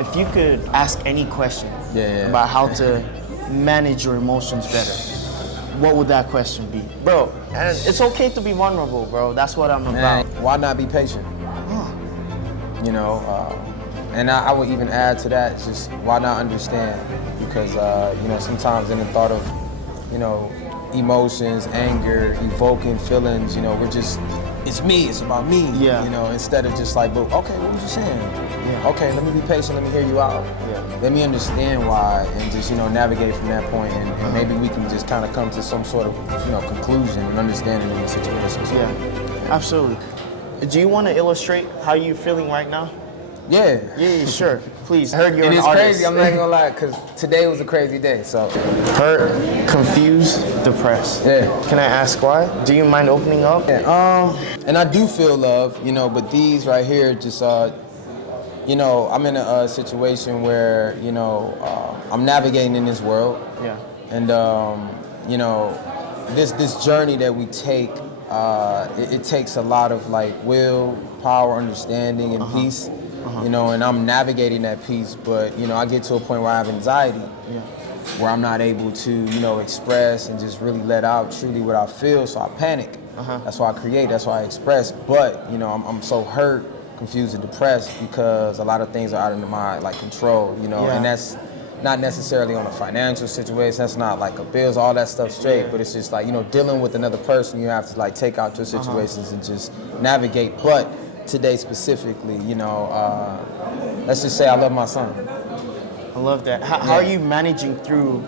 if you could ask any question about how to manage your emotions better, what would that question be? Bro, and it's okay to be vulnerable, bro. That's what I'm about. Why not be patient? You know, and I would even add to that, just why not understand? Because, you know, sometimes in the thought of, you know, emotions, anger, evoking feelings, you know, we're just, it's me, it's about me, you know, instead of just like, but okay, what was you saying? Okay, let me be patient, let me hear you out. Let me understand why, and just, you know, navigate from that point, and maybe we can just kind of come to some sort of, you know, conclusion and understanding in the situation. Absolutely. Do you want to illustrate how you're feeling right now? Yeah, sure. Please. I heard you're and an it's artist. crazy, I'm not gonna lie, because today was a crazy day, so. Hurt, confused, depressed. Can I ask why? Do you mind opening up? And I do feel love, you know, but these right here just, you know, I'm in a situation where, you know, I'm navigating in this world. And, you know, this journey that we take, it takes a lot of like will, power, understanding, and peace. You know, and I'm navigating that piece, but, you know, I get to a point where I have anxiety, where I'm not able to, you know, express and just really let out truly what I feel, so I panic. That's why I create, that's why I express, but, you know, I'm so hurt, confused, and depressed because a lot of things are out of my, like, control, you know, and that's not necessarily on a financial situation, that's not like a bills, all that stuff straight, but it's just like, you know, dealing with another person, you have to, like, take out your situations and just navigate, but today specifically, you know, let's just say I love my son. I love that. How are you managing through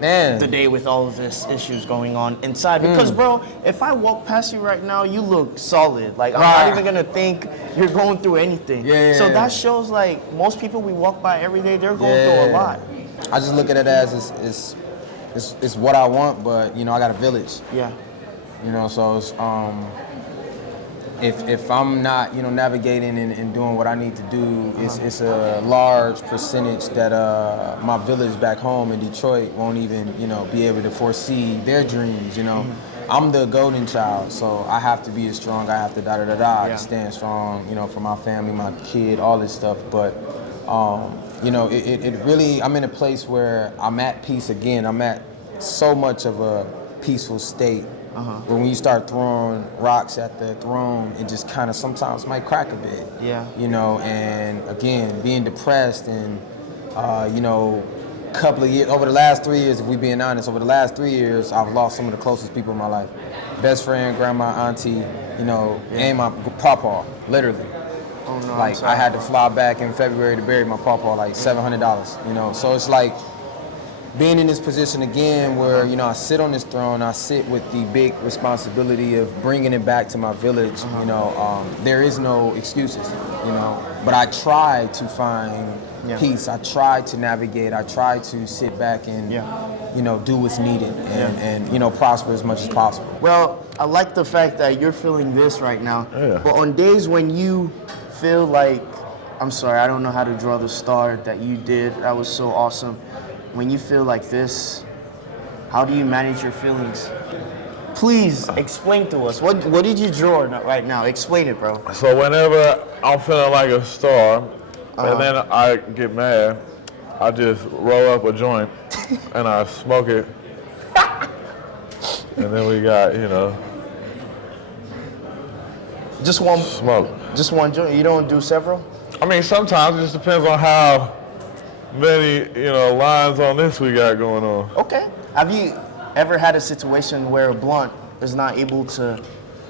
the day with all of this issues going on inside? Because, bro, if I walk past you right now, you look solid. Like, I'm not even gonna think you're going through anything. So that shows, like, most people we walk by every day, they're going through a lot. I just look at it as it's what I want, but, you know, I got a village. You know, so it's, if I'm not, you know, navigating and doing what I need to do, it's a large percentage that my village back home in Detroit won't even, you know, be able to foresee their dreams, you know. I'm the golden child, so I have to be as strong, I have to stand strong, you know, for my family, my kid, all this stuff, but, you know, it really, I'm in a place where I'm at peace again. I'm at so much of a peaceful state. But when you start throwing rocks at the throne, it just kind of sometimes might crack a bit. You know, and again, being depressed and, you know, couple of years, over the last 3 years, if we're being honest, over the last 3 years, I've lost some of the closest people in my life. Best friend, grandma, auntie, you know, and my pawpaw, literally. Oh no, like, I had to fly back in February to bury my pawpaw, like $700, you know? So it's like, being in this position again where, you know, I sit on this throne, I sit with the big responsibility of bringing it back to my village, you know, there is no excuses, you know, but I try to find peace, I try to navigate, I try to sit back and, you know, do what's needed and, you know, prosper as much as possible. Well, I like the fact that you're feeling this right now, but on days when you feel like, I'm sorry, I don't know how to draw the star that you did, that was so awesome. When you feel like this, how do you manage your feelings? Please explain to us. What did you draw right now? Explain it, bro. So whenever I'm feeling like a star, and then I get mad, I just roll up a joint and I smoke it. And then we got, you know, just one smoke. Just one joint? You don't do several? I mean, sometimes it just depends on how many, you know, lines on this we got going on. Okay. Have you ever had a situation where a blunt is not able to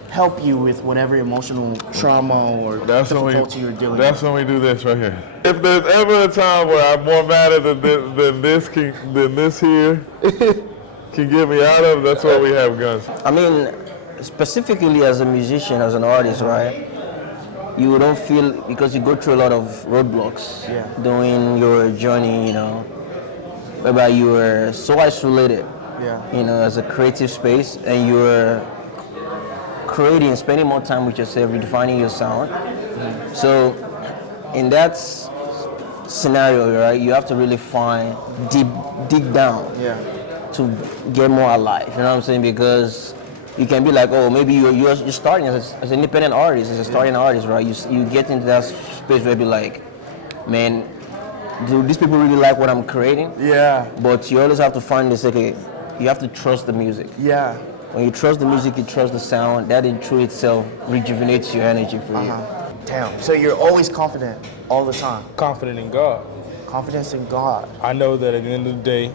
help you with whatever emotional trauma or difficulty you're dealing with? That's when we do this right here. If there's ever a time where I'm more mad than this here can get me out of, that's where we have guns. I mean, specifically as a musician, as an artist, right? You don't feel, because you go through a lot of roadblocks during your journey, you know, whereby you were so isolated, you know, as a creative space, and you were creating, spending more time with yourself, redefining your sound. So in that scenario, right, you have to really dig down to get more alive, you know what I'm saying? Because you can be like, oh, maybe you're starting as an independent artist, as a starting artist, right? You get into that space where you be like, man, do these people really like what I'm creating? Yeah. But you always have to find this, okay, you have to trust the music. Yeah. When you trust the music, you trust the sound, that in true itself rejuvenates your energy for you. Damn. So you're always confident all the time. Confident in God. Confidence in God. I know that at the end of the day,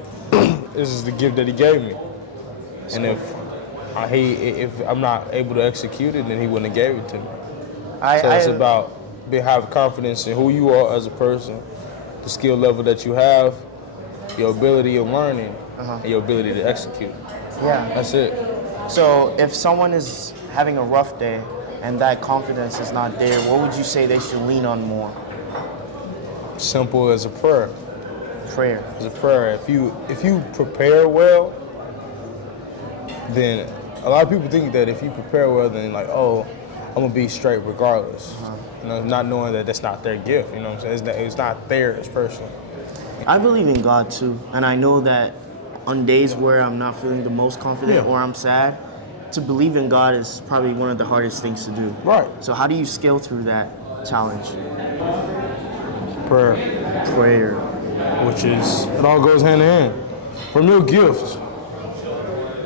this is the gift that He gave me. And if I'm not able to execute it, then He wouldn't have gave it to me. So it's about have confidence in who you are as a person, the skill level that you have, your ability of learning, and your ability to execute. Yeah. That's it. So if someone is having a rough day and that confidence is not there, what would you say they should lean on more? Simple as a prayer. Prayer. As a prayer. If you prepare well, then a lot of people think that if you prepare well, then like, oh, I'm gonna be straight regardless. You know, not knowing that that's not their gift. You know what I'm saying? It's not theirs personally. I believe in God too, and I know that on days where I'm not feeling the most confident or I'm sad, to believe in God is probably one of the hardest things to do. Right. So how do you scale through that challenge? Prayer. Prayer. Which is, it all goes hand in hand. From your gifts,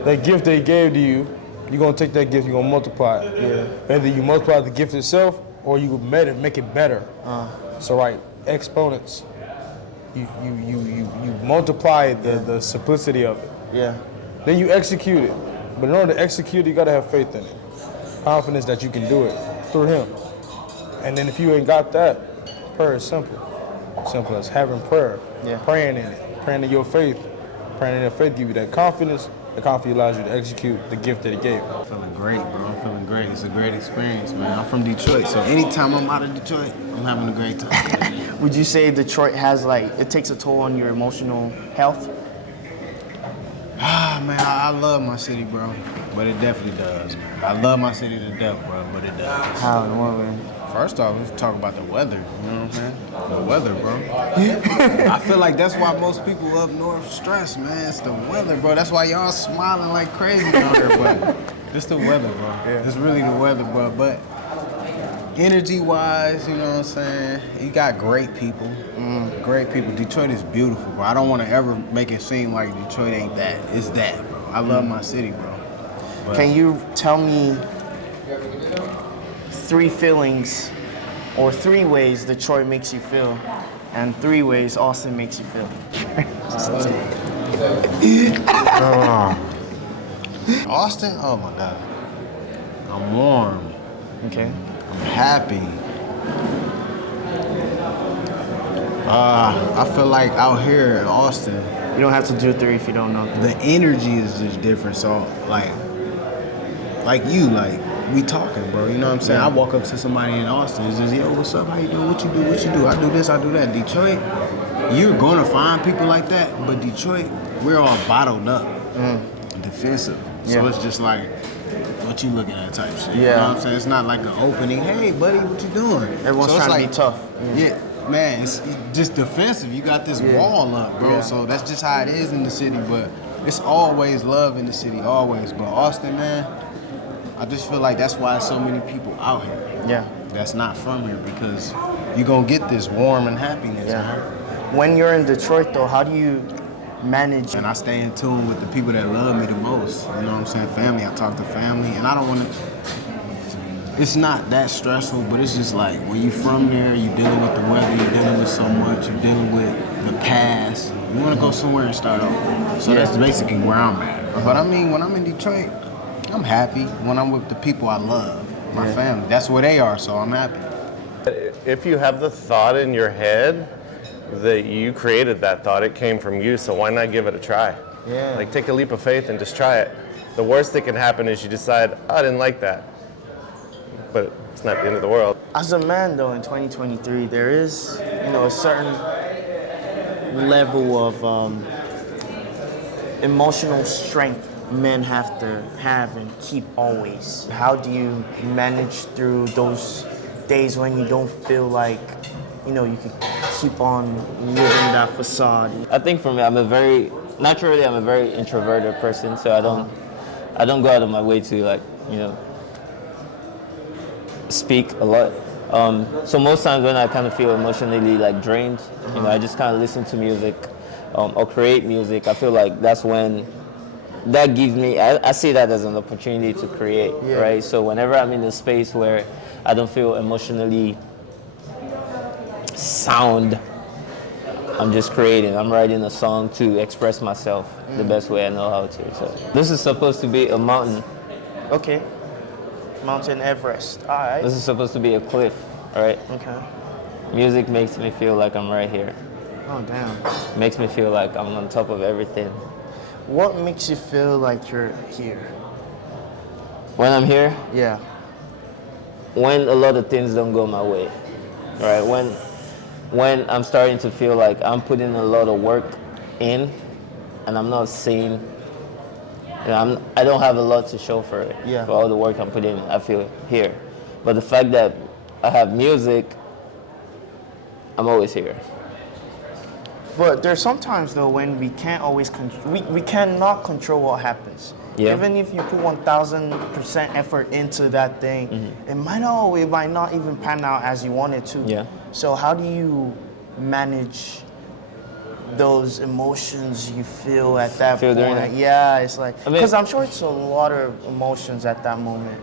that gift they gave to you, you're gonna take that gift, you're gonna multiply it. Yeah. Either you multiply the gift itself or you make it better. So right, exponents. You multiply the simplicity of it. Yeah. Then you execute it. But in order to execute it, you gotta have faith in it. Confidence that you can do it through Him. And then if you ain't got that, prayer is simple. Simple as having prayer. Yeah. Praying in it. Praying in your faith. Praying in your faith give you that confidence. The confidence allows you to execute the gift that He gave you. I'm feeling great, bro. I'm feeling great. It's a great experience, man. I'm from Detroit, so anytime I'm out of Detroit, I'm having a great time. Would you say Detroit has it takes a toll on your emotional health? Ah, man, I love my city, bro. But it definitely does, man. I love my city to death, bro, but it does. How in what way? First off, let's talk about the weather, you know what I'm saying? The weather, bro. I feel like that's why most people up north stress, man. It's the weather, bro. That's why y'all smiling like crazy down here, but it's the weather, bro. Yeah. It's really the weather, bro. But energy-wise, you know what I'm saying? You got great people. Great people. Detroit is beautiful, bro. I don't want to ever make it seem like Detroit ain't that. It's that, bro. I love my city, bro. But Can you tell me 3 feelings or 3 ways Detroit makes you feel and 3 ways Austin makes you feel? Austin? Oh my God. I'm warm. Okay. I'm happy. I feel like out here in Austin, You don't have to do 3 if you don't know. the energy is just different. So like you, we talking, bro. You know what I'm saying? I walk up to somebody in Austin, it's just, yo, what's up? How you doing? What you do? What you do? I do this, I do that. Detroit, you're gonna find people like that, but Detroit, we're all bottled up, defensive. So it's just like, what you looking at type shit. You know what I'm saying? It's not like an opening, hey buddy, what you doing? Everyone's so it's trying to be tough. Yeah, man, it's just defensive. You got this wall up, bro. So that's just how it is in the city, but it's always love in the city, always. But Austin, man, I just feel like that's why so many people out here. Yeah. That's not from here, because you're gonna get this warm and happiness. Yeah. Man. When you're in Detroit though, how do you manage? And I stay in tune with the people that love me the most. You know what I'm saying? Family, I talk to family, and I don't wanna, it's not that stressful, but it's just like, when you from there, you're dealing with the weather, you're dealing with so much, you're dealing with the past. You wanna go somewhere and start over. So that's basically where I'm at. But I mean, when I'm in Detroit, I'm happy when I'm with the people I love, my family. That's where they are, so I'm happy. If you have the thought in your head that you created that thought, it came from you, so why not give it a try? Yeah. Like, take a leap of faith and just try it. The worst that can happen is you decide, oh, I didn't like that. But it's not the end of the world. As a man though in 2023, there is, a certain level of emotional strength men have to have and keep always. How do you manage through those days when you don't feel like, you can keep on living that facade? I think for me, naturally I'm a very introverted person, so I don't go out of my way to speak a lot. So most times when I kind of feel emotionally like drained, you know, I just kind of listen to music or create music. I feel like that's when that gives me, I see that as an opportunity to create, right? So whenever I'm in a space where I don't feel emotionally sound, I'm just creating. I'm writing a song to express myself the best way I know how to. So this is supposed to be a mountain. Okay. Mountain Everest. All right. This is supposed to be a cliff, right? Okay. Music makes me feel like I'm right here. Oh, damn. Makes me feel like I'm on top of everything. What makes you feel like you're here? When I'm here, Yeah. when a lot of things don't go my way, right? When I'm starting to feel like I'm putting a lot of work in and I'm not seeing, you know, I don't have a lot to show for it, Yeah. for all the work I'm putting in, I feel here. But the fact that I have music, I'm always here. But there's sometimes though when we can't always we cannot control what happens. Yeah. Even if you put 1,000% effort into that thing, it might not even pan out as you want it to. Yeah. So how do you manage those emotions you feel at that Feel during point? that? Yeah, it's like I mean- because I'm sure it's a lot of emotions at that moment.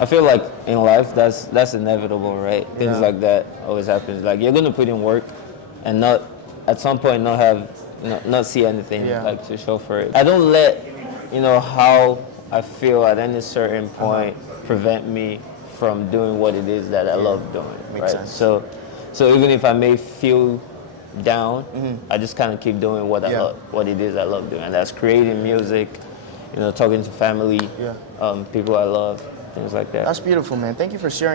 I feel like in life that's inevitable, right? Things like that always happens. Like you're gonna put in work and not at some point not see anything like to show for it. I don't let, you know, how I feel at any certain point prevent me from doing what it is that I love doing. Makes right? sense. So even if I may feel down, I just kind of keep doing what I love, what it is I love doing. And that's creating music, you know, talking to family, people I love, things like that. That's beautiful, man. Thank you for sharing